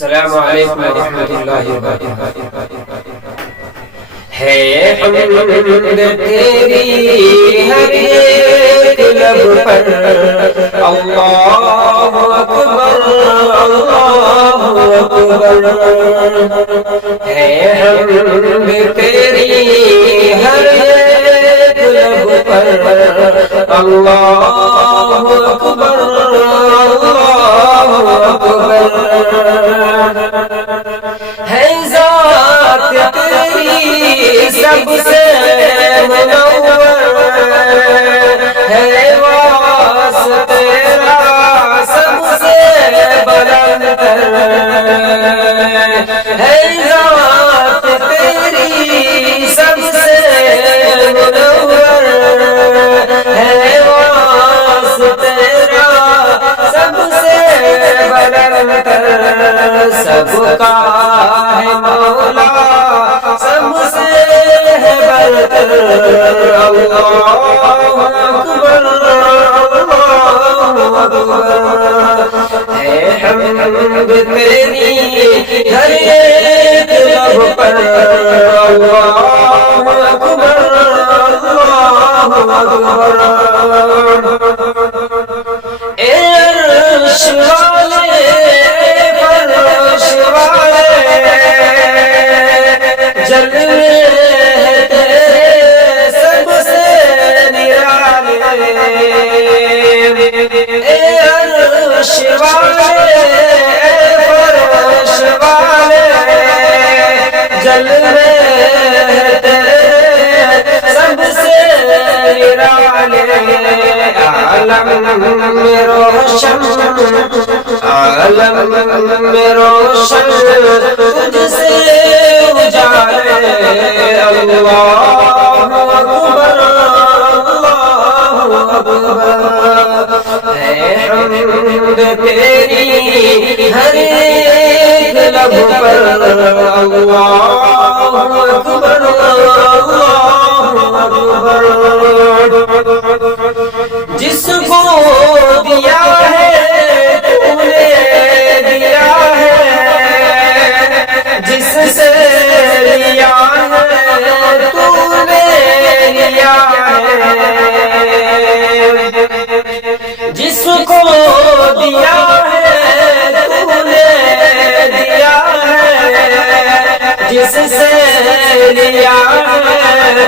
السلام علیکم ورحمۃ اللہ وبرکاتہ۔ ہے حمد تیری ہر ایک لب پر، اللہ اکبر اللہ اکبر۔ ہے حمد تیری ہر ایک لب پر، اللہ اکبر اللہ اکبر۔ ہے ذات تیری سب سے منور، ہے واسطہ تیرا سب سے بلند تر۔ ہے ذات تیری سب سے منور، ہے واسطہ تیرا سب سے بلند تر۔ سب کا ہے مولا سب سے ہے برتر، اللہ اکبر اللہ اکبر۔ ہے حمد تیری ہر ایک لب پر، اللہ اکبر اللہ اکبر۔ اے عرش والے جلوے ہیں تیرے سب سے نرالے، اے عرش والے اے فرش والے، جلوے ہیں تیرے سب سے نرالے۔ عالم میں روشن عالم میں روشن تجھ سے اجالے، اللہ اکبر اللہ اکبر۔ ہے حمد تیری ہر ایک لب پر، اللہ اکبر اللہ اکبر۔ جس کو دیا ہے تو نے دیا ہے، جس سے لیا ہے تو نے لیا ہے، جس کو دیا ہے تو نے دیا ہے، جس سے لیا ہے